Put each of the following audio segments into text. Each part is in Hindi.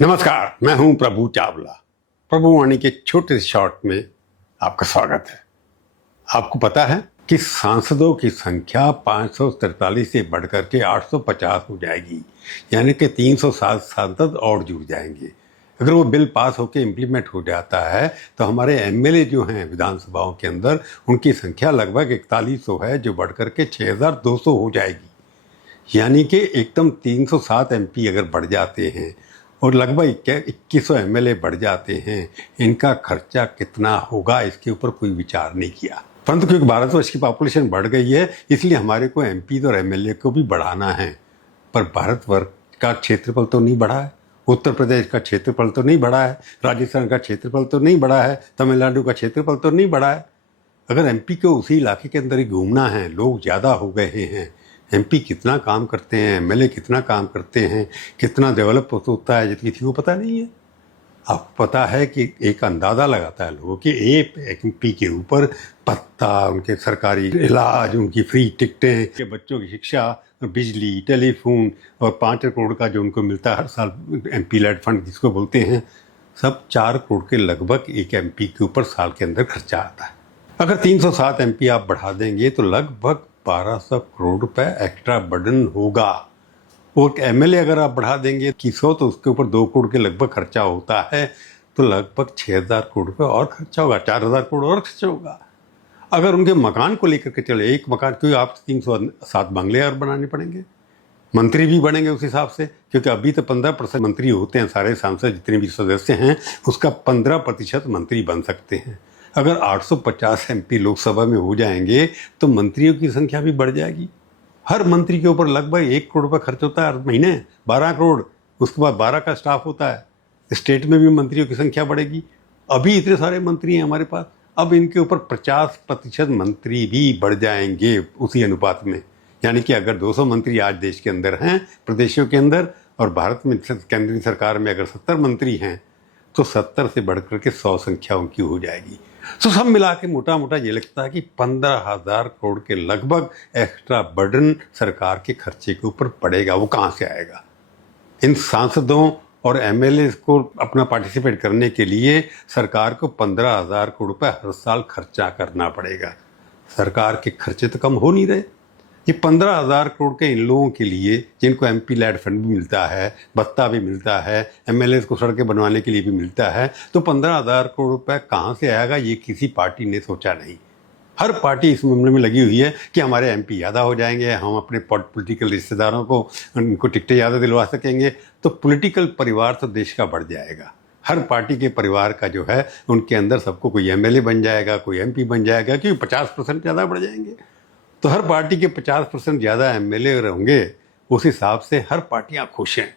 नमस्कार, मैं हूं प्रभु चावला। प्रभुवाणी के छोटे से शॉर्ट में आपका स्वागत है। आपको पता है कि सांसदों की संख्या 543 से बढ़कर के 850 हो जाएगी, यानी कि 307 सांसद और जुड़ जाएंगे। अगर वो बिल पास होकर इम्प्लीमेंट हो जाता है तो हमारे एमएलए जो हैं विधानसभाओं के अंदर, उनकी संख्या लगभग 4100 है, जो बढ़कर के 6200 हो जाएगी। यानी कि एकदम 307 एमपी अगर बढ़ जाते हैं और लगभग 2100 एमएलए बढ़ जाते हैं, इनका खर्चा कितना होगा इसके ऊपर कोई विचार नहीं किया। परंतु क्योंकि भारतवर्ष की पॉपुलेशन बढ़ गई है, इसलिए हमारे को एमपी और एमएलए को भी बढ़ाना है। पर भारतवर्ष का क्षेत्रफल तो नहीं बढ़ा है, उत्तर प्रदेश का क्षेत्रफल तो नहीं बढ़ा है, राजस्थान का क्षेत्रफल तो नहीं बढ़ा है, तमिलनाडु का क्षेत्रफल तो नहीं बढ़ा है। अगर एमपी को उसी इलाके के अंदर ही घूमना है, लोग ज़्यादा हो गए हैं, एमपी कितना काम करते हैं, एमएलए कितना काम करते हैं, कितना डेवलप होता है, जितनी किसी को पता नहीं है। आपको पता है कि एक अंदाज़ा लगाता है लोगों कि एक एमपी के ऊपर पत्ता, उनके सरकारी इलाज, उनकी फ्री टिकटें, के बच्चों की शिक्षा, बिजली, टेलीफोन और 5 करोड़ का जो उनको मिलता है हर साल एमपी लैड फंड जिसको बोलते हैं, सब 4 करोड़ के लगभग एक एमपी के ऊपर साल के अंदर खर्चा आता है। अगर 307 एमपी आप बढ़ा देंगे तो लगभग 1200 करोड़ रुपए एक्स्ट्रा बर्डन होगा। और एमएलए अगर आप बढ़ा देंगे 100 तो उसके ऊपर 2 करोड़ के लगभग खर्चा होता है, तो लगभग 6000 करोड़ रुपए और खर्चा होगा, 4000 करोड़ और खर्चा होगा। अगर उनके मकान को लेकर के चले, एक मकान क्योंकि आप 307 बंगले और बनाने पड़ेंगे, मंत्री भी बनेंगे उस हिसाब से, क्योंकि अभी तो 15% मंत्री होते हैं। सारे सांसद जितने भी सदस्य हैं उसका 15% मंत्री बन सकते हैं। अगर 850 एमपी लोकसभा में हो जाएंगे तो मंत्रियों की संख्या भी बढ़ जाएगी। हर मंत्री के ऊपर लगभग 1 करोड़ रुपये खर्च होता है हर महीने, 12 करोड़, उसके बाद 12 का स्टाफ होता है। स्टेट में भी मंत्रियों की संख्या बढ़ेगी। अभी इतने सारे मंत्री हैं हमारे पास, अब इनके ऊपर 50% मंत्री भी बढ़ जाएंगे उसी अनुपात में। यानी कि अगर 200 मंत्री आज देश के अंदर हैं, प्रदेशों के अंदर, और भारत में केंद्रीय सरकार में अगर 70 मंत्री हैं, तो 70 से बढ़कर के 100 संख्या उनकी हो जाएगी। तो सब मिला के मोटा मोटा ये लगता है कि 15,000 करोड़ के लगभग एक्स्ट्रा बर्डन सरकार के खर्चे के ऊपर पड़ेगा। वो कहाँ से आएगा? इन सांसदों और एमएलए को अपना पार्टिसिपेट करने के लिए सरकार को 15,000 करोड़ रुपए हर साल खर्चा करना पड़ेगा। सरकार के खर्चे तो कम हो नहीं रहे। ये 15,000 करोड़ के इन लोगों के लिए, जिनको एमपी लैड फंड भी मिलता है, भत्ता भी मिलता है, एमएलए को सड़कें बनवाने के लिए भी मिलता है, तो 15,000 करोड़ रुपए कहाँ से आएगा ये किसी पार्टी ने सोचा नहीं। हर पार्टी इस मामले में लगी हुई है कि हमारे एमपी ज़्यादा हो जाएंगे, हम अपने पॉलिटिकल रिश्तेदारों को उनको टिकटें ज़्यादा दिलवा सकेंगे, तो पॉलिटिकल परिवार तो देश का बढ़ जाएगा। हर पार्टी के परिवार का जो है उनके अंदर सबको कोई एमएलए बन जाएगा, कोई एमपी बन जाएगा, क्योंकि 50% ज़्यादा बढ़ जाएंगे। तो हर पार्टी के 50% ज़्यादा एमएलए होंगे, उस हिसाब से हर पार्टियां खुश हैं।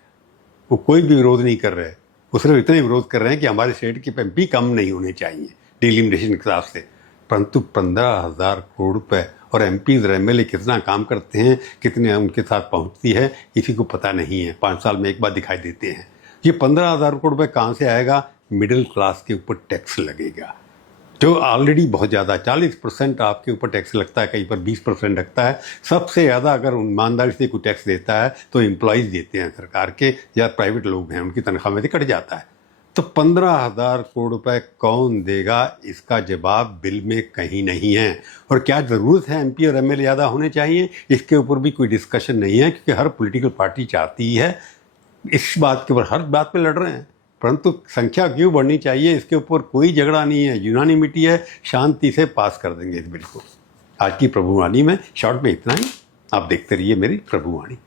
वो कोई भी विरोध नहीं कर रहे, वो सिर्फ इतना ही विरोध कर रहे हैं कि हमारे स्टेट के एमपी कम नहीं होने चाहिए डिलिमिटेशन के हिसाब से। परंतु 15,000 करोड़ रुपए और एमपी और एमएलए कितना काम करते हैं, कितने उनके साथ पहुंचती है, किसी को पता नहीं है। 5 साल में एक बार दिखाई देते हैं। ये 15,000 करोड़ रुपए कहाँ से आएगा? मिडिल क्लास के ऊपर टैक्स लगेगा, जो ऑलरेडी बहुत ज़्यादा 40% आपके ऊपर टैक्स लगता है, कहीं पर 20% लगता है। सबसे ज़्यादा अगर ईमानदारी से कोई टैक्स देता है तो एम्प्लॉयज़ देते हैं सरकार के, या प्राइवेट लोग हैं, उनकी तनख्वाह में से कट जाता है। तो 15,000 करोड़ रुपए कौन देगा? इसका जवाब बिल में कहीं नहीं है। और क्या ज़रूरत है एमपी और एमएलए ज़्यादा होने चाहिए, इसके ऊपर भी कोई डिस्कशन नहीं है, क्योंकि हर पॉलिटिकल पार्टी चाहती है, इस बात के ऊपर हर बात पे लड़ रहे हैं। परंतु संख्या क्यों बढ़नी चाहिए, इसके ऊपर कोई झगड़ा नहीं है, यूनानिमिटी है, शांति से पास कर देंगे इस बिल को। आज की प्रभुवाणी में शॉर्ट में इतना ही। आप देखते रहिए मेरी प्रभुवाणी।